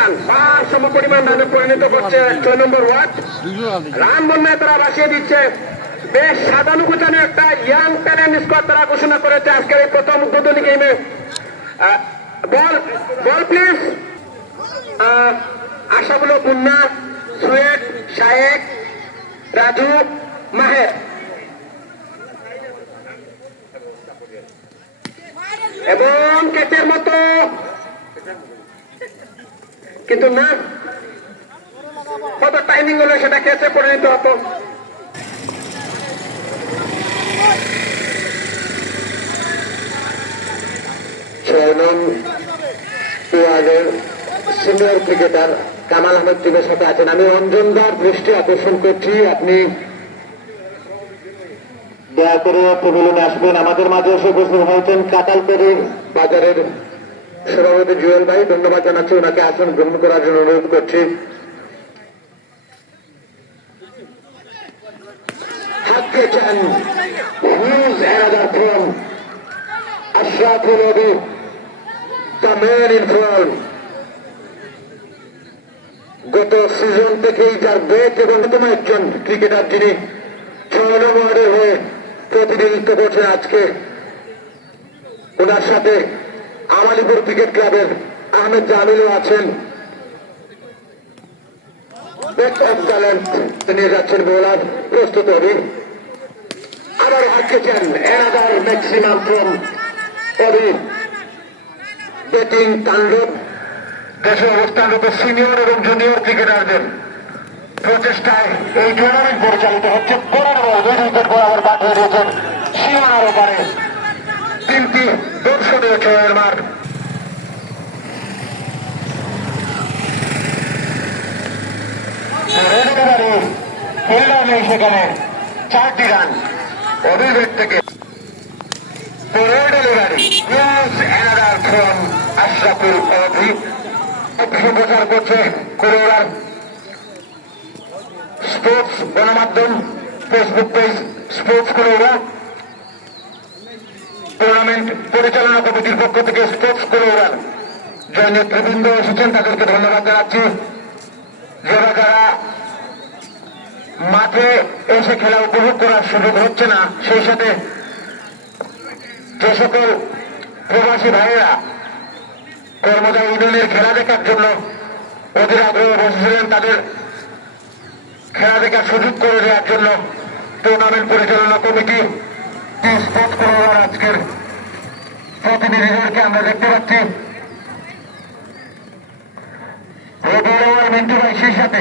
Run পাঁচ সম পরিমাণ রানে পরিণত করছে ছয় নম্বর রান বন্যায় তারা ভাসিয়ে দিচ্ছে। বেশ সাদানুকুচানো একটা ইয়াং ট্যালেন্ট স্কোয়াড তারা ঘোষণা করেছে আজকের এই প্রথম উদ্বোধনী গেমে বল বল প্লিজ আশাগুলো মুন্না সুয়েট শায়েক, রাজু মাহের এবং কেটের মতো কিন্তু না। কত টাইমিং হলে সেটা কেটে পরিণত হতো। সিনিয়র ক্রিকেটার কামাল আহমেদ টিমের সাথে আছেন। আমি অঞ্জনদার দৃষ্টি আকর্ষণ করছি। আপনি দয়া করে প্রবলনে আসবেন। আমাদের মাঝে এসে উপস্থিত হয়েছেন কাতালতরি বাজারের সভাপতি জুয়েল ভাই, ধন্যবাদ জানাচ্ছি। ওনাকে আসন গ্রহণ করার জন্য অনুরোধ করছি। গত সিজন থেকেই যার বেগ এবং অন্যতম একজন ক্রিকেটার যিনি ছয় নম্বরের হয়ে প্রতিনিধিত্ব করছেন আজকে, ওনার সাথে আমালিপুর ক্রিকেট ক্লাবের আহমেদ জামিলও আছেন। নিয়ে যাচ্ছেন বোলার প্রস্তুত হবে আবার হাতকে এনাদার ম্যাক্সিমাম ফ্রম অবি ব্যাটিং তাণ্ডব, দেশে অবস্থানরত সিনিয়র এবং জুনিয়র ক্রিকেটারদের প্রচেষ্টায় এই টুর্নামেন্ট পরিচালিত হচ্ছে। পনেরো বল দুই উইকেট বরাবর বাদ হয়ে রয়েছেন সীমানার ওপারে। তিনটি দর্শনীয় ছয়ের মাঠ। সেখানে চারটি রান। করছে করোনার স্পোর্টস গণমাধ্যম, Facebook page sports corona tournament পরিচালনা কমিটির পক্ষ থেকে স্পোর্টস করোনা যে নেতৃবৃন্দ এসেছেন। তাদেরকে ধন্যবাদ জানাচ্ছি। যারা যারা মাঠে এসে খেলা উপভোগ করার সুযোগ হচ্ছে না, সেই সাথে যে সকল প্রবাসী ভাইয়েরা কর্মদা ইউনিয়নের খেলা দেখার জন্য অধীর আগ্রহ বসেছিলেন, তাদের খেলা দেখার সুযোগ করে দেওয়ার জন্য টুর্নামেন্ট পরিচালনা কমিটি করোনার আজকের প্রতিনিধিদেরকে আমরা দেখতে পাচ্ছি ভাই সেই সাথে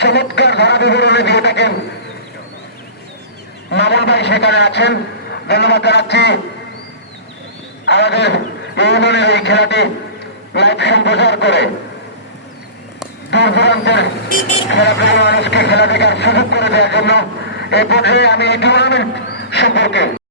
চমৎকার ধারা বিবরণী দিয়ে ভাই সেখানে আছেন ধন্যবাদ আমাদের ইউনিয়নের এই খেলাটি লাইভ সম্প্রচার করে দূর দূরান্তের খেলাপ্রিয় মানুষকে খেলা দেখার সুযোগ করে দেওয়ার জন্য পর্যায়ে আমি এই টুর্নামেন্ট থাকে